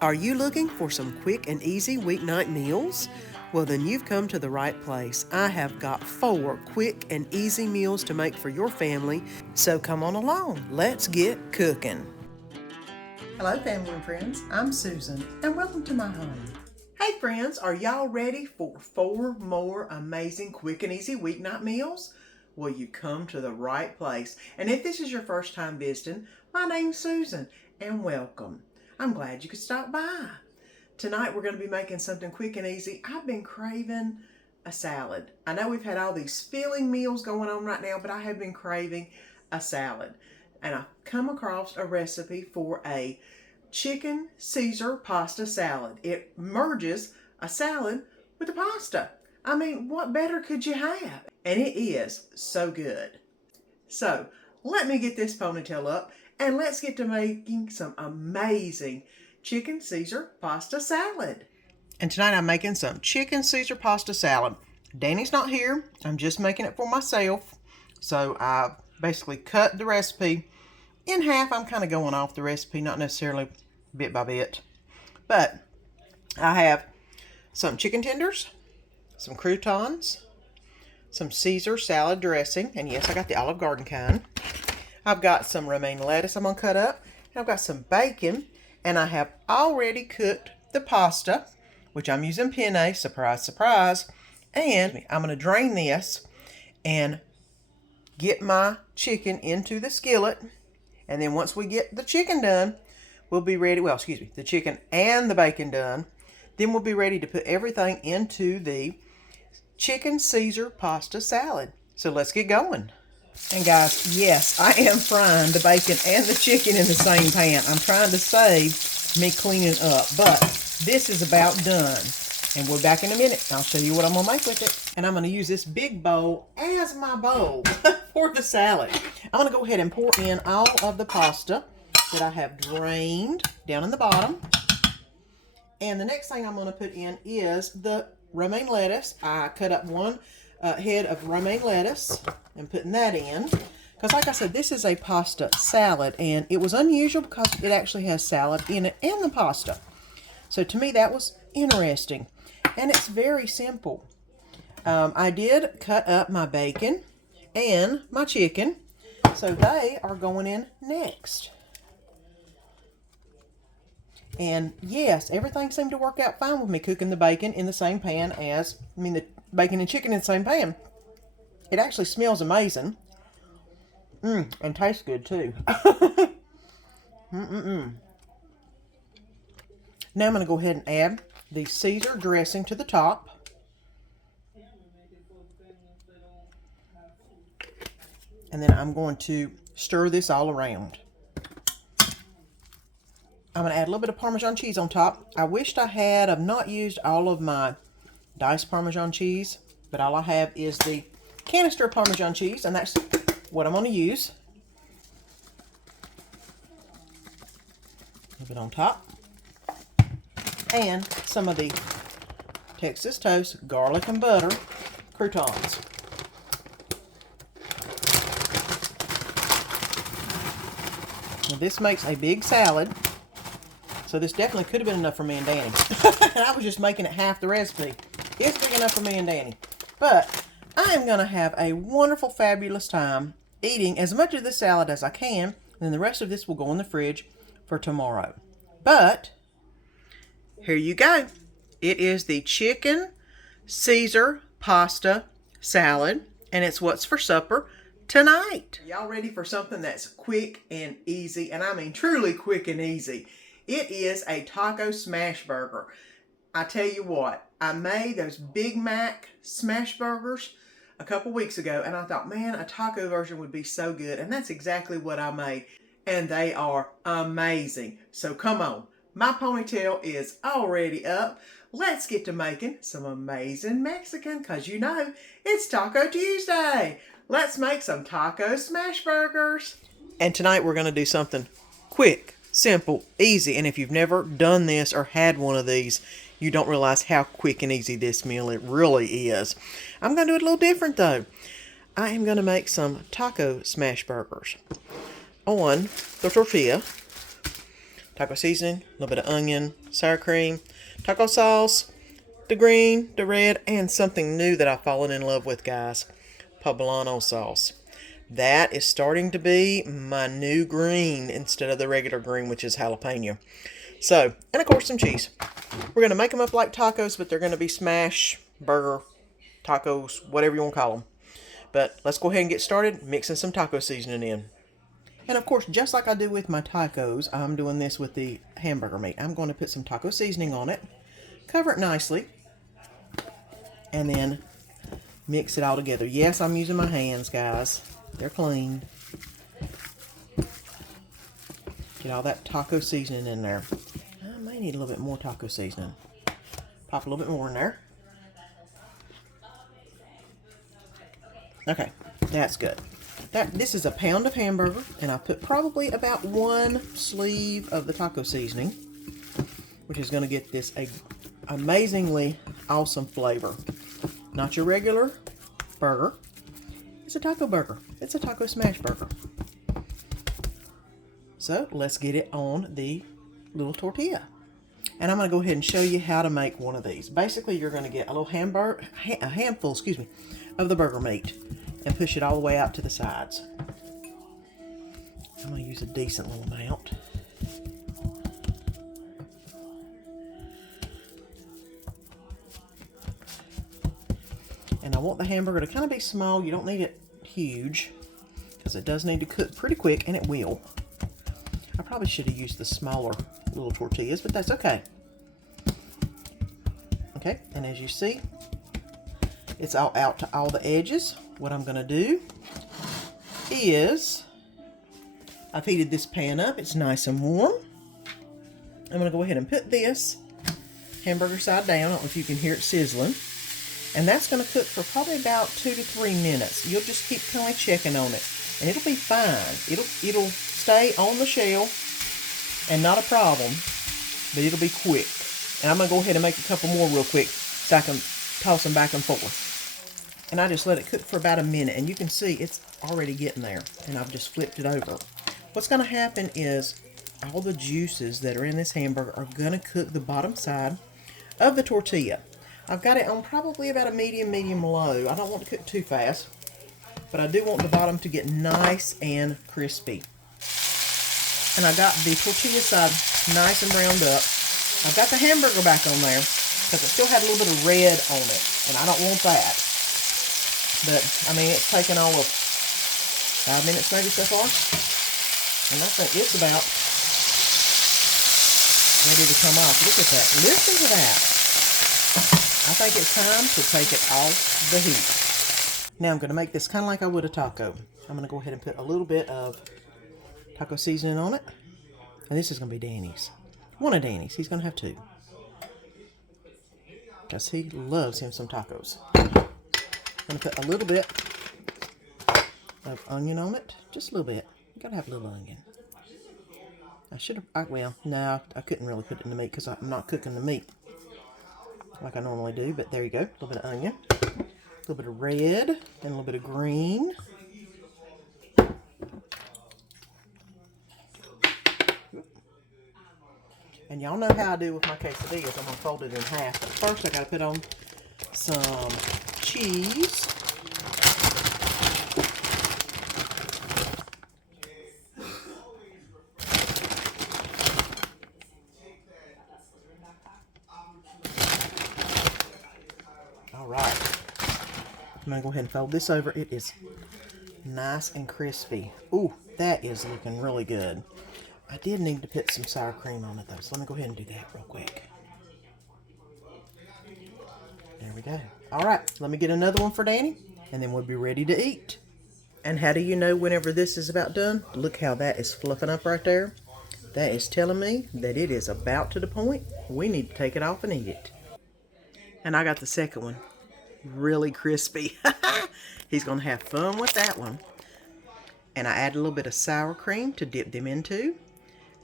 Are you looking for some quick and easy weeknight meals? Well, then you've come to the right place. I have got 4 quick and easy meals to make for your family, so come on along. Let's get cooking. Hello, family and friends. I'm Susan, and welcome to my home. Hey, friends, are y'all ready for 4 more amazing quick and easy weeknight meals? Well, you come to the right place. And if this is your first time visiting, my name's Susan, and welcome. I'm glad you could stop by. Tonight we're going to be making something quick and easy. I've been craving a salad. I know we've had all these filling meals going on right now, but I have been craving a salad. And I've come across a recipe for a chicken Caesar pasta salad. It merges a salad with a pasta. I mean, what better could you have? And it is so good. So let me get this ponytail up and let's get to making some amazing chicken Caesar pasta salad. And tonight I'm making some chicken Caesar pasta salad. Danny's not here. I'm just making it for myself. So I basically cut the recipe in half. I'm kind of going off the recipe, not necessarily bit by bit. But I have some chicken tenders, some croutons, some Caesar salad dressing, and yes, I got the Olive Garden kind. I've got some romaine lettuce I'm going to cut up, and I've got some bacon, and I have already cooked the pasta, which I'm using penne, surprise, surprise, and I'm going to drain this and get my chicken into the skillet, and then once we get the chicken done, we'll be ready, the chicken and the bacon done, then we'll be ready to put everything into the chicken Caesar pasta salad. So let's get going. And guys, yes, I am frying the bacon and the chicken in the same pan. I'm trying to save me cleaning up, but this is about done. And we're back in a minute. I'll show you what I'm going to make with it. And I'm going to use this big bowl as my bowl for the salad. I'm going to go ahead and pour in all of the pasta that I have drained down in the bottom. And the next thing I'm going to put in is the romaine lettuce. I cut up one head of romaine lettuce and putting that in. Because like I said, this is a pasta salad, and it was unusual because it actually has salad in it and the pasta. So to me, that was interesting. And it's very simple. I did cut up my bacon and my chicken, so they are going in next. And yes, everything seemed to work out fine with me cooking the bacon in the same pan the bacon and chicken in the same pan. It actually smells amazing. And tastes good too. Now I'm going to go ahead and add the Caesar dressing to the top. And then I'm going to stir this all around. I'm going to add a little bit of Parmesan cheese on top. I wished I've not used all of my diced Parmesan cheese, but all I have is the canister of Parmesan cheese, and that's what I'm going to use. A little bit on top. And some of the Texas Toast garlic and butter croutons. Now this makes a big salad. So this definitely could have been enough for me and Danny. I was just making it half the recipe. It's big enough for me and Danny. But I am going to have a wonderful, fabulous time eating as much of this salad as I can. And then the rest of this will go in the fridge for tomorrow. But here you go. It is the chicken Caesar pasta salad. And it's what's for supper tonight. Y'all ready for something that's quick and easy? And I mean truly quick and easy. It is a taco smash burger. I tell you what, I made those Big Mac smash burgers a couple weeks ago, and I thought, man, a taco version would be so good, and that's exactly what I made, and they are amazing. So come on, my ponytail is already up. Let's get to making some amazing Mexican, because you know, it's Taco Tuesday. Let's make some taco smash burgers. And tonight we're going to do something quick, simple, easy, and if you've never done this or had one of these, you don't realize how quick and easy this meal it really is. I'm going to do it a little different though. I am going to make some taco smash burgers on the tortilla. taco seasoning, a little bit of onion, sour cream, taco sauce, the green, the red, and something new that I've fallen in love with, guys, poblano sauce. That is starting to be my new green instead of the regular green, which is jalapeno. So, and of course some cheese. We're going to make them up like tacos, but they're going to be smash burger tacos, whatever you want to call them. But let's go ahead and get started mixing some taco seasoning in. And of course, just like I do with my tacos, I'm doing this with the hamburger meat. I'm going to put some taco seasoning on it, cover it nicely, and then mix it all together. Yes, I'm using my hands, guys. They're clean. Get all that taco seasoning in there. I may need a little bit more taco seasoning. Pop a little bit more in there. Okay, that's good. This is a pound of hamburger, and I put probably about 1 sleeve of the taco seasoning, which is going to get this a amazingly awesome flavor. Not your regular burger. It's a taco burger. It's a taco smash burger. So let's get it on the little tortilla. And I'm going to go ahead and show you how to make one of these. Basically, you're going to get a little handful, of the burger meat and push it all the way out to the sides. I'm going to use a decent little amount. And I want the hamburger to kind of be small. You don't need it huge because it does need to cook pretty quick, and it will. I probably should have used the smaller little tortillas, but that's okay. Okay, and as you see, it's all out to all the edges. What I'm going to do is, I've heated this pan up. It's nice and warm. I'm going to go ahead and put this hamburger side down. I don't know if you can hear it sizzling. And that's going to cook for probably about 2 to 3 minutes. You'll just keep kind of checking on it, and it'll be fine. It'll stay on the shell and not a problem, but it'll be quick. And I'm going to go ahead and make a couple more real quick so I can toss them back and forth. And I just let it cook for about a minute, and you can see it's already getting there, and I've just flipped it over. What's going to happen is all the juices that are in this hamburger are going to cook the bottom side of the tortilla. I've got it on probably about a medium low. I don't want to cook too fast, but I do want the bottom to get nice and crispy. And I got the tortilla side nice and browned up. I've got the hamburger back on there because it still had a little bit of red on it, and I don't want that. But, I mean, it's taken all of 5 minutes maybe so far. And I think it's about ready to come off. Look at that. Listen to that. I think it's time to take it off the heat. Now I'm going to make this kind of like I would a taco. I'm going to go ahead and put a little bit of taco seasoning on it. And this is going to be Danny's. One of Danny's. He's going to have 2. Because he loves him some tacos. I'm going to put a little bit of onion on it. Just a little bit. You got to have a little onion. I should have, well, no, I couldn't really put it in the meat because I'm not cooking the meat like I normally do, but there you go. A little bit of onion, a little bit of red, and a little bit of green. And y'all know how I do with my quesadillas. I'm going to fold it in half. But first I got to put on some cheese. I'm going to go ahead and fold this over. It is nice and crispy. Ooh, that is looking really good. I did need to put some sour cream on it though, so let me go ahead and do that real quick. There we go. All right, let me get another one for Danny, and then we'll be ready to eat. And how do you know whenever this is about done? Look how that is fluffing up right there. That is telling me that it is about to the point we need to take it off and eat it. And I got the second one. Really crispy. He's going to have fun with that one. And I add a little bit of sour cream to dip them into.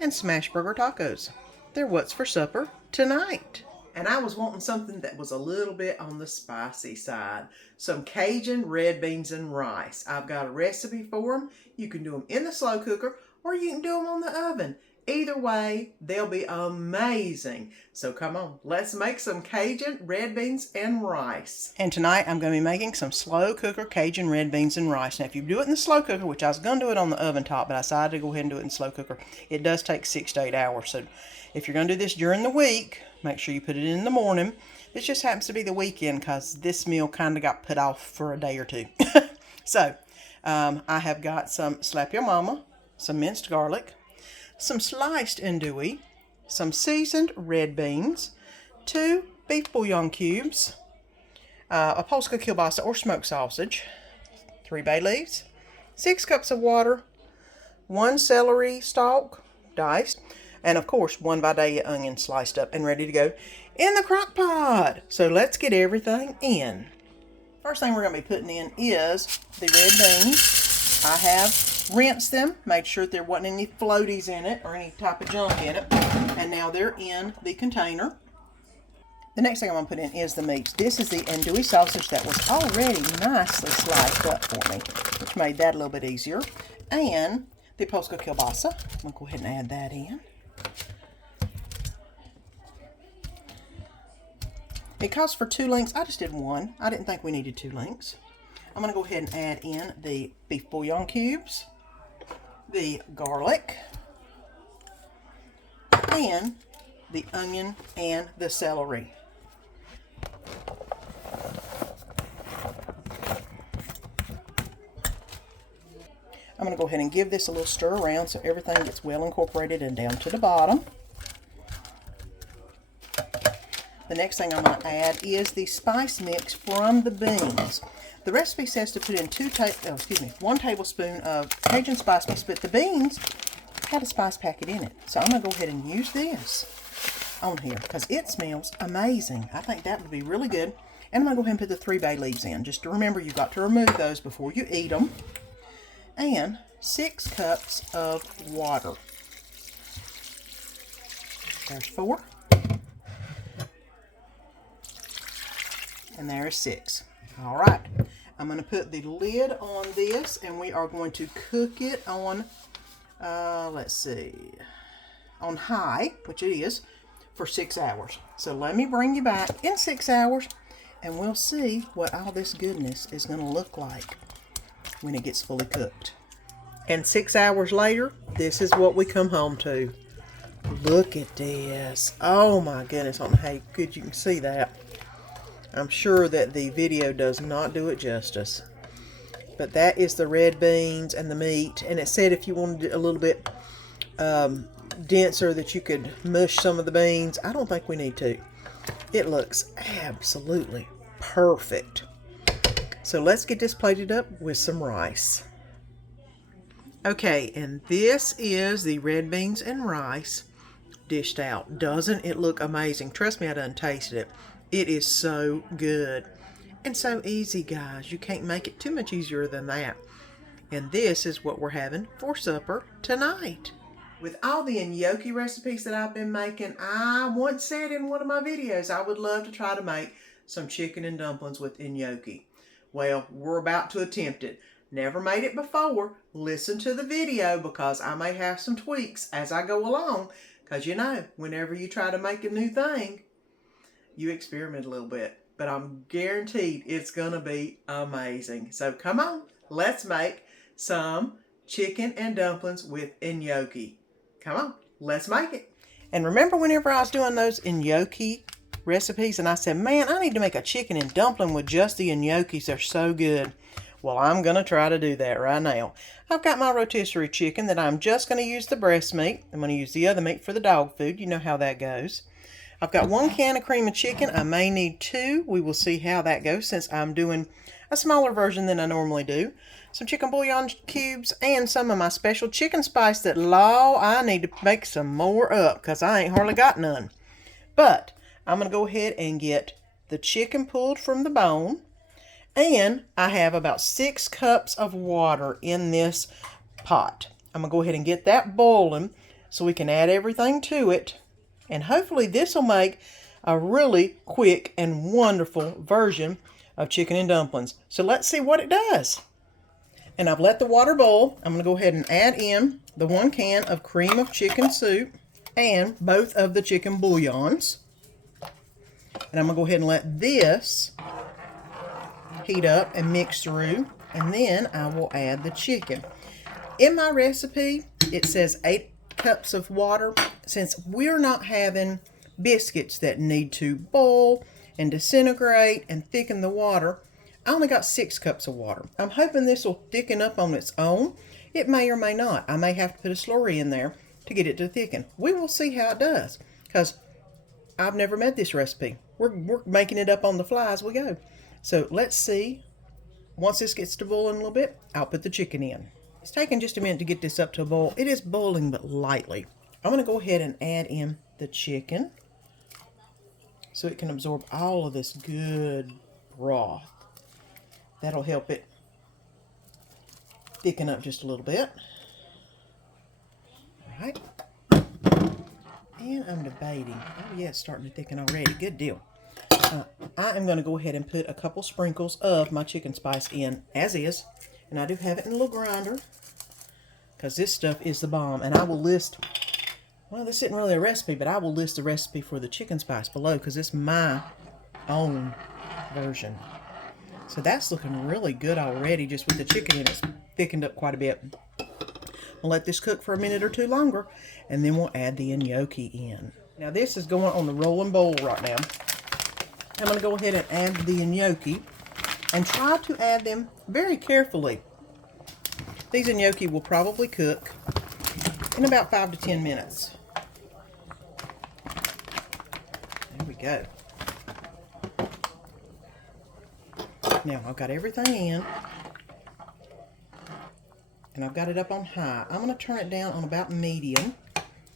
And smash burger tacos. They're what's for supper tonight. And I was wanting something that was a little bit on the spicy side. Some Cajun red beans and rice. I've got a recipe for them. You can do them in the slow cooker or you can do them on the oven. Either way, they'll be amazing. So come on, let's make some Cajun red beans and rice. And tonight I'm going to be making some slow cooker Cajun red beans and rice. Now if you do it in the slow cooker, which I was going to do it on the oven top, but I decided to go ahead and do it in the slow cooker, it does take 6 to 8 hours. So if you're going to do this during the week, make sure you put it in the morning. This just happens to be the weekend because this meal kind of got put off for a day or two. So I have got some Slap Your Mama, some minced garlic, some sliced andouille, some seasoned red beans, 2 beef bouillon cubes, a Polska kielbasa or smoked sausage, 3 bay leaves, 6 cups of water, 1 celery stalk diced, and of course 1 Vidalia onion sliced up and ready to go in the crock pot. So let's get everything in. First thing we're going to be putting in is the red beans. I have rinsed them, made sure that there wasn't any floaties in it or any type of junk in it, and now they're in the container. The next thing I'm going to put in is the meat. This is the andouille sausage that was already nicely sliced up for me, which made that a little bit easier, and the Polska kielbasa. I'm going to go ahead and add that in. It calls for 2 links. I just did 1. I didn't think we needed 2 links. I'm going to go ahead and add in the beef bouillon cubes, the garlic, and the onion and the celery. I'm going to go ahead and give this a little stir around so everything gets well incorporated and down to the bottom. The next thing I'm going to add is the spice mix from the beans. The recipe says to put in 1 tablespoon of Cajun spice mix, but the beans had a spice packet in it. So I'm going to go ahead and use this on here because it smells amazing. I think that would be really good. And I'm going to go ahead and put the 3 bay leaves in. Just to remember, you've got to remove those before you eat them. And 6 cups of water. There's 4. And there's 6. All right. I'm going to put the lid on this, and we are going to cook it on, on high, which it is, for 6 hours. So let me bring you back in 6 hours, and we'll see what all this goodness is going to look like when it gets fully cooked. And 6 hours later, this is what we come home to. Look at this. Oh my goodness, I don't know how good you can see that. I'm sure that the video does not do it justice. But that is the red beans and the meat. And it said if you wanted it a little bit denser that you could mush some of the beans. I don't think we need to. It looks absolutely perfect. So let's get this plated up with some rice. Okay, and this is the red beans and rice dished out. Doesn't it look amazing? Trust me, I done tasted it. It is so good and so easy, guys. You can't make it too much easier than that. And this is what we're having for supper tonight. With all the gnocchi recipes that I've been making, I once said in one of my videos I would love to try to make some chicken and dumplings with gnocchi. Well, we're about to attempt it. Never made it before. Listen to the video because I may have some tweaks as I go along. Because you know, whenever you try to make a new thing, you experiment a little bit, but I'm guaranteed it's gonna be amazing. So come on, let's make some chicken and dumplings with gnocchi. Come on, let's make it. And remember whenever I was doing those gnocchi recipes and I said, man, I need to make a chicken and dumpling with just the gnocchis, they're so good. Well, I'm gonna try to do that right now. I've got my rotisserie chicken that I'm just gonna use the breast meat. I'm gonna use the other meat for the dog food. You know how that goes. I've got 1 can of cream of chicken. I may need 2. We will see how that goes since I'm doing a smaller version than I normally do. Some chicken bouillon cubes and some of my special chicken spice that, law, I need to make some more up because I ain't hardly got none. But I'm going to go ahead and get the chicken pulled from the bone. And I have about 6 cups of water in this pot. I'm going to go ahead and get that boiling so we can add everything to it. And hopefully this will make a really quick and wonderful version of chicken and dumplings. So let's see what it does. And I've let the water boil. I'm going to go ahead and add in the 1 can of cream of chicken soup and both of the chicken bouillons. And I'm going to go ahead and let this heat up and mix through. And then I will add the chicken. In my recipe, it says 8 cups of water. Since we're not having biscuits that need to boil and disintegrate and thicken the water, I only got 6 cups of water. I'm hoping this will thicken up on its own. It may or may not. I may have to put a slurry in there to get it to thicken. We will see how it does, because I've never made this recipe. We're making it up on the fly as we go. So let's see. Once this gets to boiling a little bit, I'll put the chicken in. It's taking just a minute to get this up to a boil. It is boiling, but lightly. I'm going to go ahead and add in the chicken so it can absorb all of this good broth. That'll help it thicken up just a little bit. All right. And I'm debating. Oh yeah, it's starting to thicken already. Good deal. I am going to go ahead and put a couple sprinkles of my chicken spice in as is. And I do have it in a little grinder, because this stuff is the bomb. And I will list, well, this isn't really a recipe, but I will list the recipe for the chicken spice below, because it's my own version. So that's looking really good already, just with the chicken in it. It's thickened up quite a bit. We'll let this cook for a minute or two longer, and then we'll add the gnocchi in. Now this is going on the rolling boil right now. I'm going to go ahead and add the gnocchi, and try to add them very carefully. These gnocchi will probably cook in about 5 to 10 minutes. There we go. Now I've got everything in, and I've got it up on high. I'm going to turn it down on about medium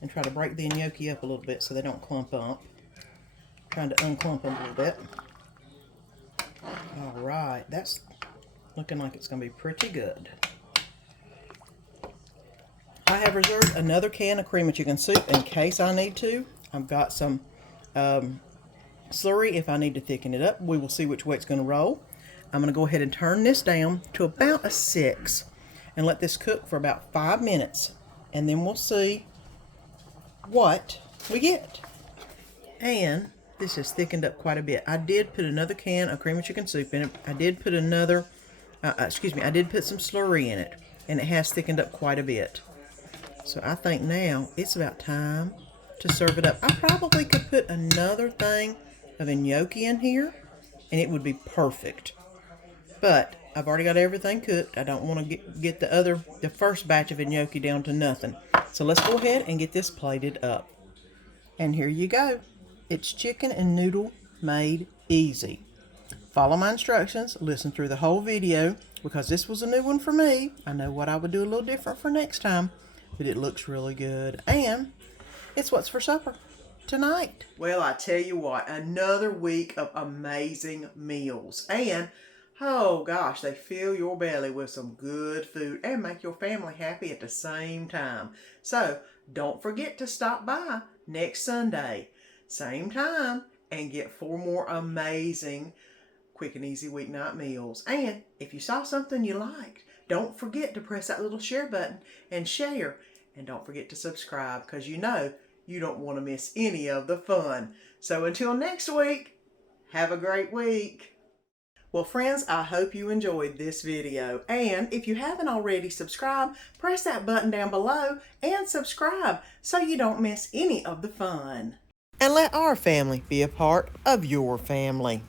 and try to break the gnocchi up a little bit so they don't clump up. Trying to unclump them a little bit. All right, that's looking like it's going to be pretty good. I have reserved another can of cream of chicken soup in case I need to. I've got some slurry if I need to thicken it up. We will see which way it's going to roll. I'm going to go ahead and turn this down to about a 6 and let this cook for about 5 minutes. And then we'll see what we get. And this has thickened up quite a bit. I did put another can of cream of chicken soup in it. I did put another, I did put some slurry in it. And it has thickened up quite a bit. So I think now it's about time to serve it up. I probably could put another thing of a gnocchi in here, and it would be perfect. But I've already got everything cooked. I don't want to get the first batch of gnocchi down to nothing. So let's go ahead and get this plated up. And here you go. It's chicken and noodle made easy. Follow my instructions. Listen through the whole video, because this was a new one for me. I know what I would do a little different for next time, but it looks really good. And it's what's for supper tonight. Well, I tell you what, another week of amazing meals. And oh gosh, they fill your belly with some good food and make your family happy at the same time. So don't forget to stop by next Sunday, same time, and get 4 more amazing quick and easy weeknight meals. And if you saw something you liked, don't forget to press that little share button and share. And don't forget to subscribe, because you know you don't want to miss any of the fun. So until next week, have a great week. Well, friends, I hope you enjoyed this video. And if you haven't already subscribed, press that button down below and subscribe so you don't miss any of the fun. And let our family be a part of your family.